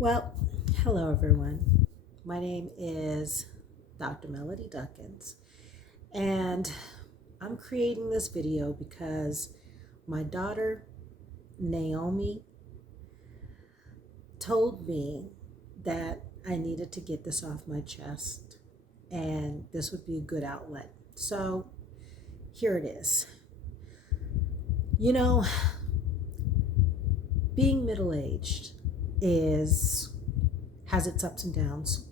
Well, hello everyone. My name is Dr. Melody Duckins, and I'm creating this video because my daughter Naomi told me that I needed to get this off my chest and this would be a good outlet. So here it is. You know, being middle-aged is has its ups and downs.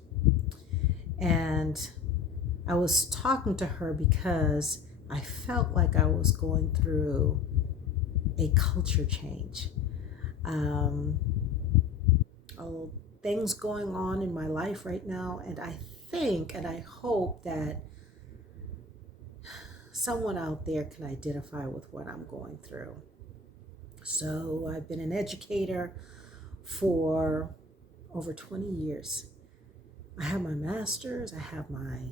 And I was talking to her because I felt like I was going through a culture change. Um, oh, things going on in my life right now, and I think and I hope that someone out there can identify with what I'm going through. So, I've been an educator for over 20 years. I have my master's, I have my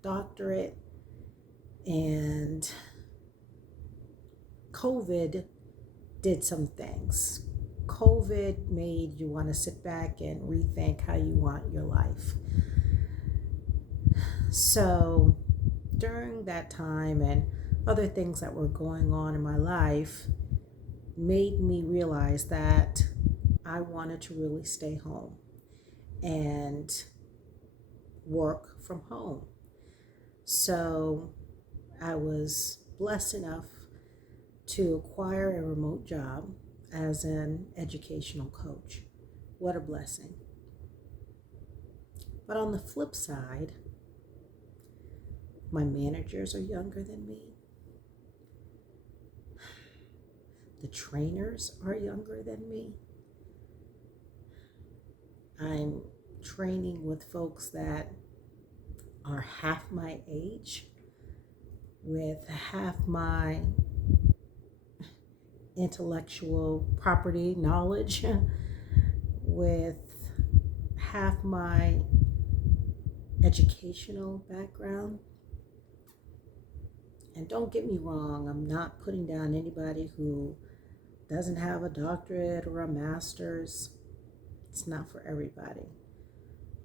doctorate, and COVID did some things. COVID made you want to sit back and rethink how you want your life. So during that time and other things that were going on in my life made me realize that I wanted to really stay home and work from home. So I was blessed enough to acquire a remote job as an educational coach. What a blessing. But on the flip side, my managers are younger than me. The trainers are younger than me. I'm training with folks that are half my age, with half my intellectual property knowledge, with half my educational background. And don't get me wrong, I'm not putting down anybody who doesn't have a doctorate or a master's. It's not for everybody.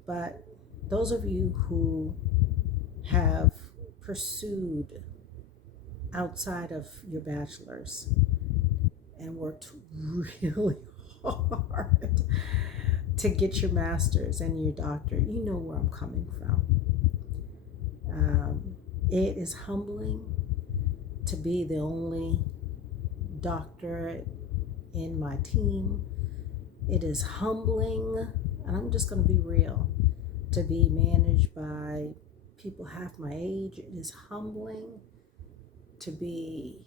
But those of you who have pursued outside of your bachelor's and worked really hard to get your master's and your doctorate, you know where I'm coming from. It is humbling to be the only doctorate in my team. It is humbling, and I'm just going to be real, to be managed by people half my age. It is humbling to be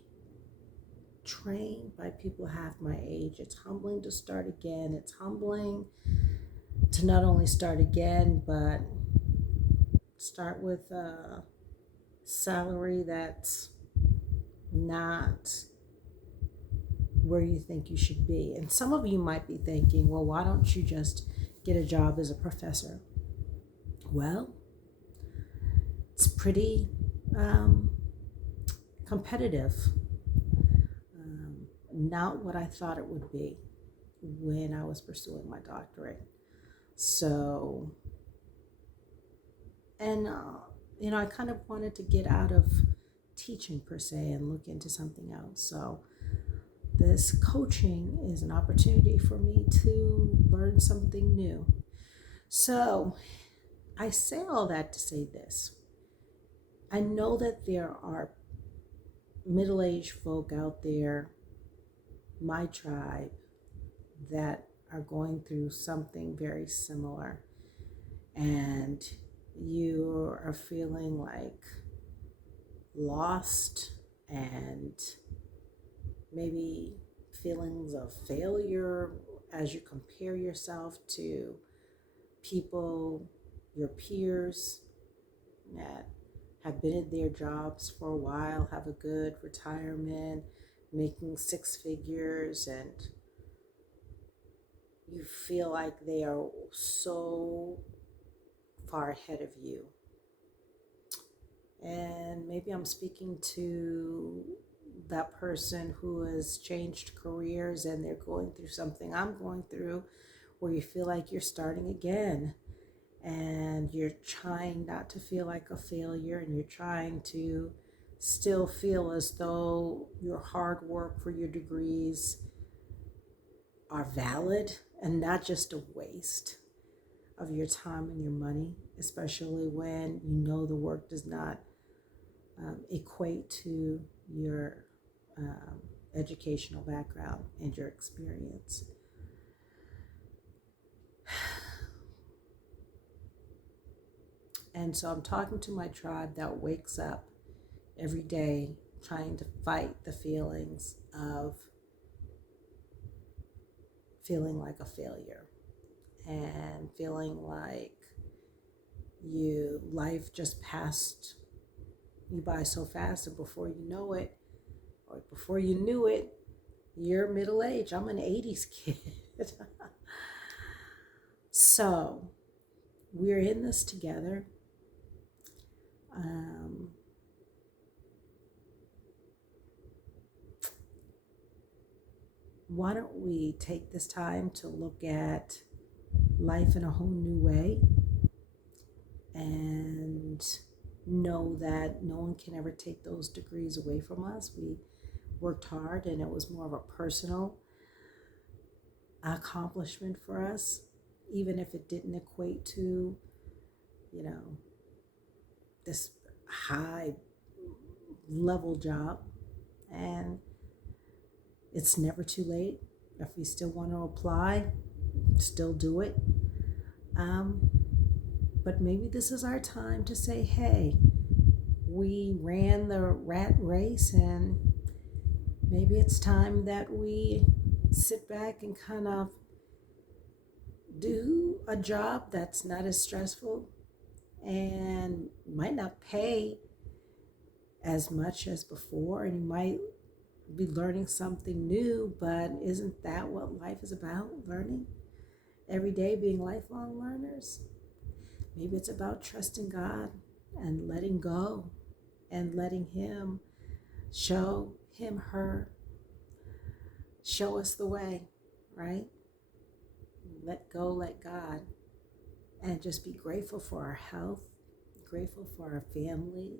trained by people half my age. It's humbling to start again. It's humbling to not only start again, but start with a salary that's not where you think you should be. And some of you might be thinking, well, why don't you just get a job as a professor? Well, it's pretty competitive. Not what I thought it would be when I was pursuing my doctorate. So, and I kind of wanted to get out of teaching per se and look into something else. So this coaching is an opportunity for me to learn something new. So I say all that to say this. I know that there are middle-aged folk out there, my tribe, that are going through something very similar, and you are feeling like lost and maybe feelings of failure as you compare yourself to people, your peers that have been in their jobs for a while, have a good retirement, making six figures, and you feel like they are so far ahead of you. And maybe I'm speaking to that person who has changed careers and they're going through something I'm going through, where you feel like you're starting again, and you're trying not to feel like a failure, and you're trying to still feel as though your hard work for your degrees are valid and not just a waste of your time and your money, especially when you know the work does not equate to your um, educational background and your experience. And so I'm talking to my tribe that wakes up every day trying to fight the feelings of feeling like a failure and feeling like life just passed you by so fast, and before you know it, or before you knew it, you're middle age. I'm an 80s kid. So we're in this together. Um, why don't we take this time to look at life in a whole new way and know that no one can ever take those degrees away from us. We worked hard, and it was more of a personal accomplishment for us, even if it didn't equate to, you know, this high level job. And it's never too late. If we still want to apply, still do it. Um, but maybe this is our time to say, hey, we ran the rat race, and maybe it's time that we sit back and kind of do a job that's not as stressful and might not pay as much as before, and you might be learning something new, but isn't that what life is about? Learning every day, being lifelong learners. Maybe it's about trusting God and letting go and letting Him her show us the way, right? Let go, let God, and just be grateful for our health, grateful for our family,